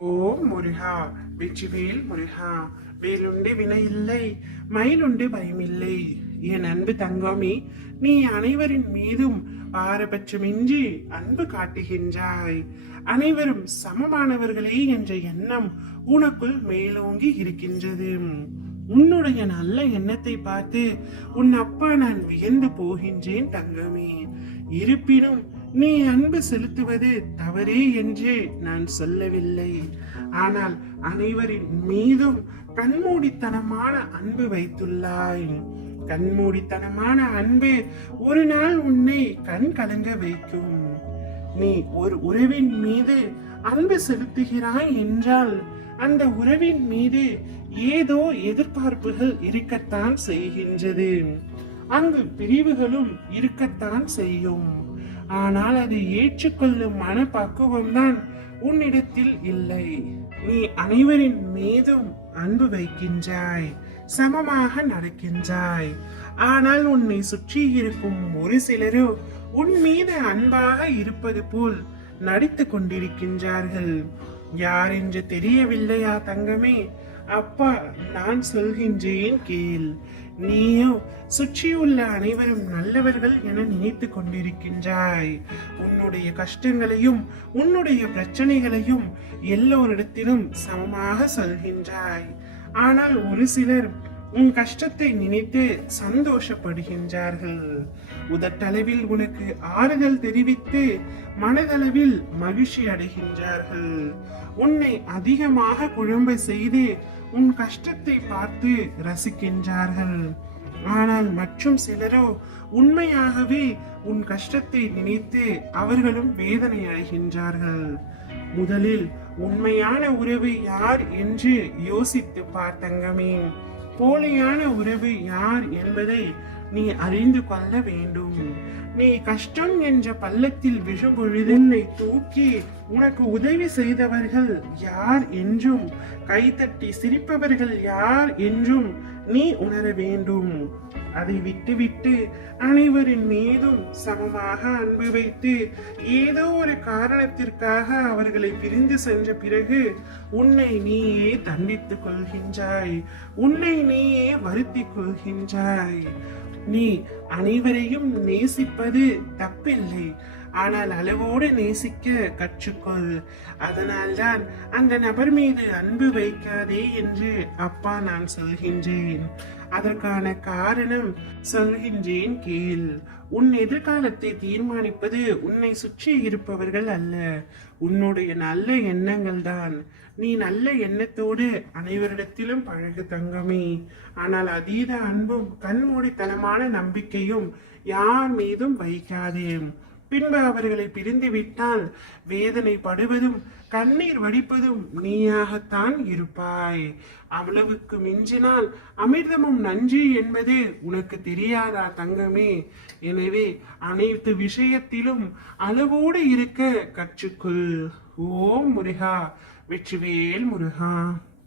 ஓம் முருகா, வெற்றிவேல் முருகா. வேலுண்டு வினை இல்லை, மயிலுண்டு பயமில்லை. என் அன்பு தங்கமே, நீ அனைவரின் மீதும் பாரபட்சமின்றி அன்பு காட்டுகின்றாய். அனைவரும் சமமானவர்களே என்ற எண்ணம் உனக்குள் மேலோங்கி இருக்கின்றது. உன்னுடைய நல்ல எண்ணத்தை பார்த்து உன் அப்பா நான் வியந்து போகின்றேன் தங்கமே. இருப்பினும் நீ அன்பு செலுத்துவது தவறே என்று நான் சொல்லவில்லை. ஆனால் அனைவரின் மீதும் கண்மூடித்தனமான அன்பு வைத்துள்ளாய். கண்மூடித்தனமான அன்பு ஒரு நாள் உன்னை கண் கலங்க வைக்கும். நீ ஒரு உறவின் மீது அன்பு செலுத்துகிறாய் என்றால் அந்த உறவின் மீது ஏதோ எதிர்பார்ப்புகள் இருக்கத்தான் செய்கின்றது. அங்கு பிரிவுகளும் இருக்கத்தான் செய்யும். ஆனால் அதை ஏற்றுக்கொள்ளும் மனப்பக்குவம் தான் உன்னிடத்தில் இல்லை. நீ அனைவரின் மீதும் அன்பு வைக்கின்றாய், சமமாக நடக்கின்றாய். ஆனால் உன்னை சுற்றி இருக்கும் ஒரு சிலரோ உன் மீது அன்பாக இருப்பது போல் நடித்து கொண்டிருக்கின்றார்கள். யார் என்று தெரியவில்லையா தங்கமே? அப்பா நான் சொல்கின்றேன் கேள். நீயோ சுற்றியுள்ள அனைவரும் நல்லவர்கள் என நினைத்து கொண்டிருக்கின்றாய். உன்னுடைய கஷ்டங்களையும் உன்னுடைய பிரச்சனைகளையும் எல்லோரிடத்திலும் சமமாக சொல்கின்றாய். ஆனால் ஒரு சிலர் உன் கஷ்டத்தை நினைத்து சந்தோஷப்படுகின்றார்கள். உதட்டளவில் உனக்கு ஆறுதல் தெரிவித்து மனதளவில் மகிழ்ச்சி அடைகின்றார்கள். உன்னை அதிகமாக குழம்ப செய்து உன் கஷ்டத்தை பார்த்து ரசிக்கின்றார்கள். ஆனால் மற்றும் சிலரோ உண்மையாகவே உன் கஷ்டத்தை நினைத்து அவர்களும் வேதனை அடைகின்றார்கள். முதலில் உண்மையான உறவு யார் என்று யோசித்து பார்த்தங்கமே. போலியான உறவு யார் என்பதை நீ அறிந்து கொள்ள வேண்டும். நீ கஷ்டம் என்ற பள்ளத்தில் விழும் பொழுது உன்னை தூக்கி உனக்கு உதவி செய்தவர்கள் யார் என்றும் கைதட்டி சிரிப்பவர்கள் யார் என்றும் நீ உணர வேண்டும். அதை விட்டுவிட்டு அனைவரின் மீதும் சமமாக அன்பு வைத்து ஏதோ ஒரு காரணத்திற்காக அவர்களை பிரிந்து சென்ற பிறகு உன்னை நீயே தண்டித்துக் கொள்கின்றாய், உன்னை நீயே வருத்திக் கொள்கின்றாய். நீ அனைவரையும் நேசிப்பது தப்பில்லை, ஆனால் அளவோடு நேசிக்க கற்றுக்கொள். அதனால்தான் அந்த நபர் மீது அன்பு வைக்காதே என்று அப்பா நான் சொல்கின்றேன். அதற்கான காரணம் சொல்கின்றேன் கேள். உன் எதிர்காலத்தை தீர்மானிப்பது உன்னை சுற்றி இருப்பவர்கள் அல்ல, உன்னுடைய நல்ல எண்ணங்கள் தான். நீ நல்ல எண்ணத்தோடு அனைவரிடத்திலும் பழகு தங்கமே. ஆனால் அதீத அன்பும் கண்மூடித்தனமான நம்பிக்கையும் யார் மீதும் வைக்காதே. பின்பு அவர்களை பிரிந்து விட்டால் வேதனைப்படுவதும் கண்ணீர் வடிப்பதும் நீயாகத்தான் இருப்பாய். அவ்வளவுக்கு மிஞ்சினால் அமிர்தமும் நன்றி என்பது உனக்கு தெரியாதா தங்கமே? எனவே அனைத்து விஷயத்திலும் அளவோடு இருக்க கற்றுக்கொள். ஓம் முருகா, வெற்றிவேல் முருகா.